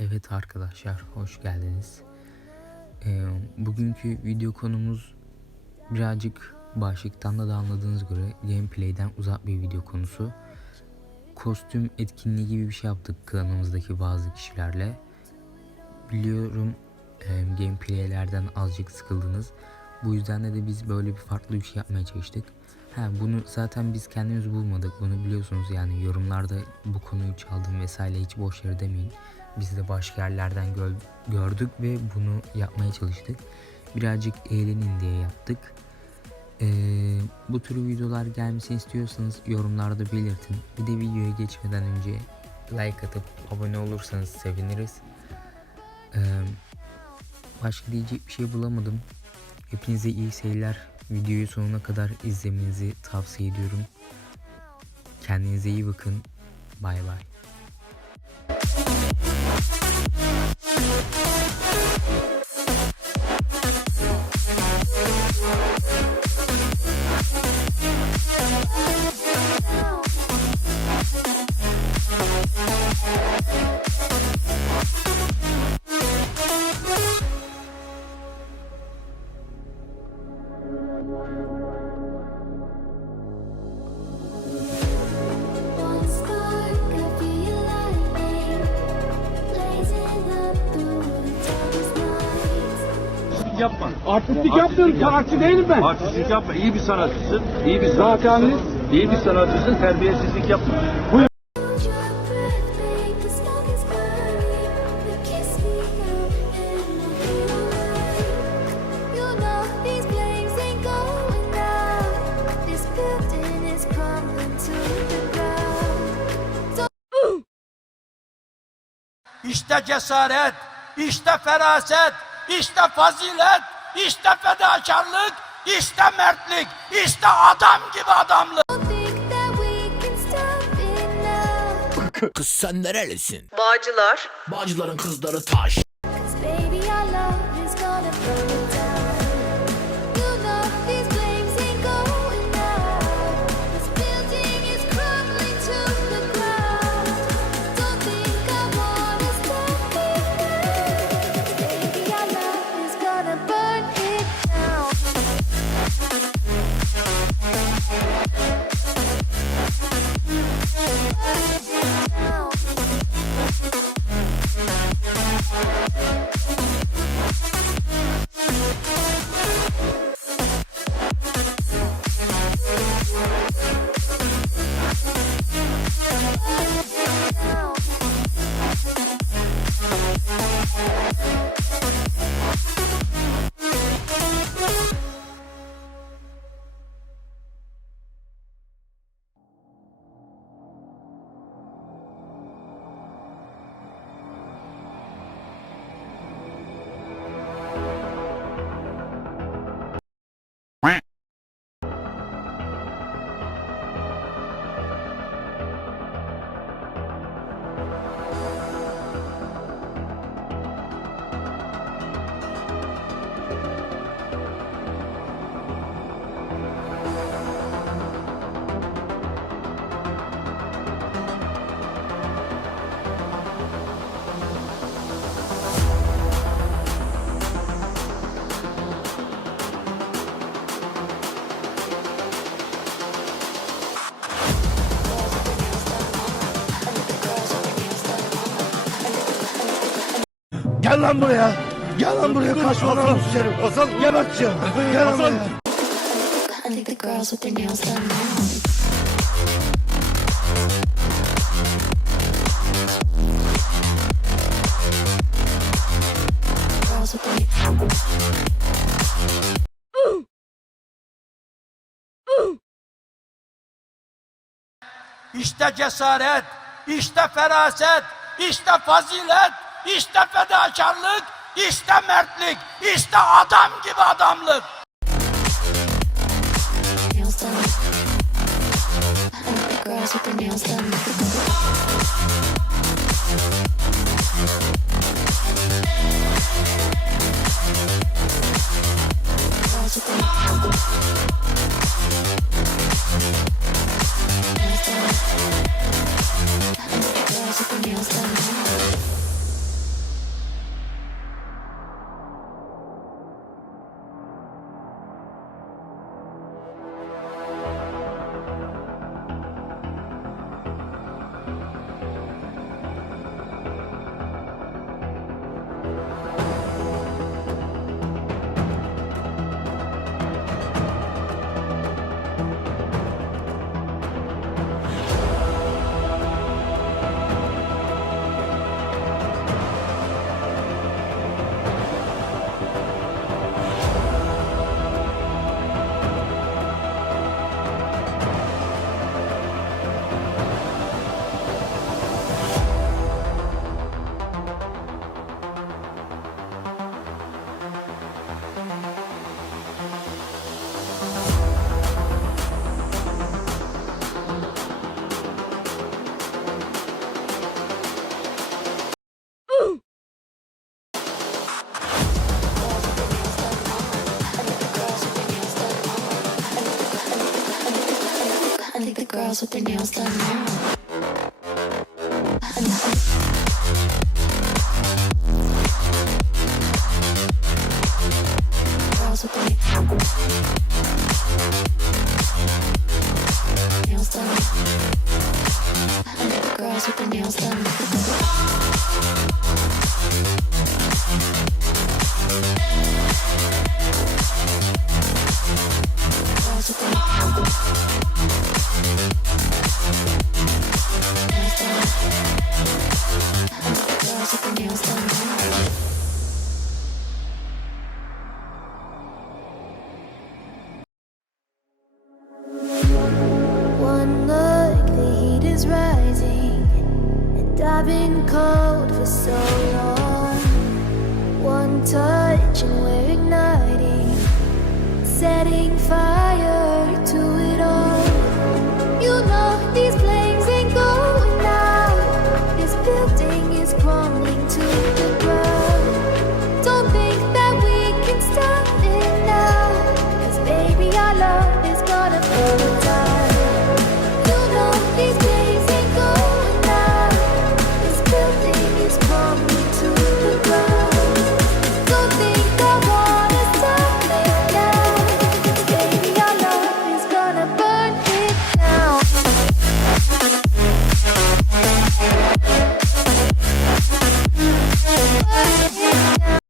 Evet arkadaşlar hoş geldiniz. Ee, bugünkü video konumuz birazcık başlıktan da, da anladığınız göre gameplay'den uzak bir video konusu. Kostüm etkinliği gibi bir şey yaptık klanımızdaki bazı kişilerle. Biliyorum e, gameplay'lerden azıcık sıkıldınız. Bu yüzden de, de biz böyle bir farklı bir şey yapmaya çalıştık. Ha, bunu zaten biz kendimiz bulmadık. Bunu biliyorsunuz yani yorumlarda bu konuyu çaldım vesaire hiç boş yere demeyin. Biz de başka yerlerden gö- gördük ve bunu yapmaya çalıştık. Birazcık eğlenin diye yaptık. Ee, bu tür videolar gelmesini istiyorsanız yorumlarda belirtin. Bir de videoya geçmeden önce like atıp abone olursanız seviniriz. Ee, başka diyecek bir şey bulamadım. Hepinize iyi seyirler. Videoyu sonuna kadar izlemenizi tavsiye ediyorum. Kendinize iyi bakın. Bay bay. Night. yapma. Artistlik yapmıyorum, sanatçı değilim ben. Artistlik yapma. İyi bir sanatçısın. İyi bir Zaten sanatçısın. İyi bir sanatçısın. Terbiyesizlik yapma. Ground. İşte cesaret, işte feraset, işte fazilet, işte fedakarlık, işte mertlik, işte adam gibi adamlık. Kız sen nerelisin? Bağcılar. Bağcıların kızları taş. 'Cause baby, our love is gonna burn it down. Gel lan buraya. Gel lan buraya kaçma lan seni. Hasan geberteceğim. Gel lan buraya. I think the girls with their nails done now. Girls with their İşte cesaret, işte feraset, işte fazilet, işte fedakarlık, işte mertlik, işte adam gibi adamlık. nails done. Girls with their nails done. Girls with their nails done now. Girls with their nails done. Girls with nails done. Setting fire.